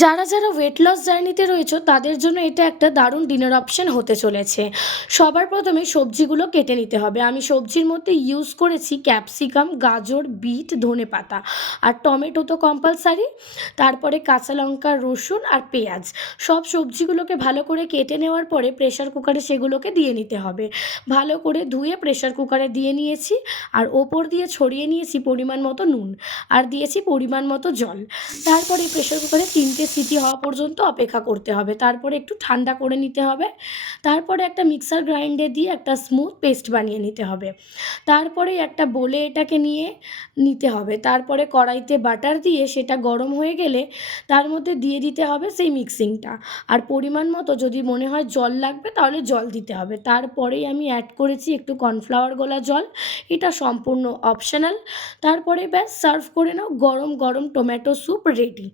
যারা weight loss জার্নিতে রয়েছো তাদের জন্য এটা একটা দারুণ ডিনার অপশন হতে চলেছে। সবার প্রথমে সবজিগুলো কেটে নিতে হবে। আমি সবজির মধ্যে ইউজ করেছি ক্যাপসিকাম, গাজর, বিট, ধনেপাতা আর টমেটো তো কম্পালসারি। তারপরে কাঁচা লঙ্কা, রসুন আর পেঁয়াজ। সব সবজিগুলোকে ভালো করে কেটে নেওয়ার পরে প্রেসার কুকারে সেগুলোকে দিয়ে নিতে হবে। ভালো করে ধুয়ে প্রেসার কুকারে দিয়ে নিয়েছি। আর ওপর দিয়ে ছড়িয়ে নিয়েছি পরিমাণ মতো নুন আর দিয়েছি পরিমাণ মতো জল। তারপরে প্রেসার কুকারে 3টে সিটি হওয়া পর্যন্ত অপেক্ষা করতে হবে। তারপরে একটু ঠান্ডা করে নিতে হবে। তারপরে একটা মিক্সার গ্রাইন্ডার দিয়ে একটা স্মুথ পেস্ট বানিয়ে নিতে হবে। তারপরে একটা বোলে এটাকে নিয়ে নিতে হবে। তারপরে কড়াইতে বাটার দিয়ে সেটা গরম হয়ে গেলে তার মধ্যে দিয়ে দিতে হবে সেই মিক্সিংটা। আর পরিমাণ মতো যদি মনে হয় জল লাগবে তাহলে জল দিতে হবে। তারপরেই আমি অ্যাড করেছি একটু কর্নফ্লাওয়ার গোলা জল। এটা সম্পূর্ণ অপশনাল। তারপরে ব্যাস সার্ভ করে নাও, গরম গরম টমেটো স্যুপ রেডি।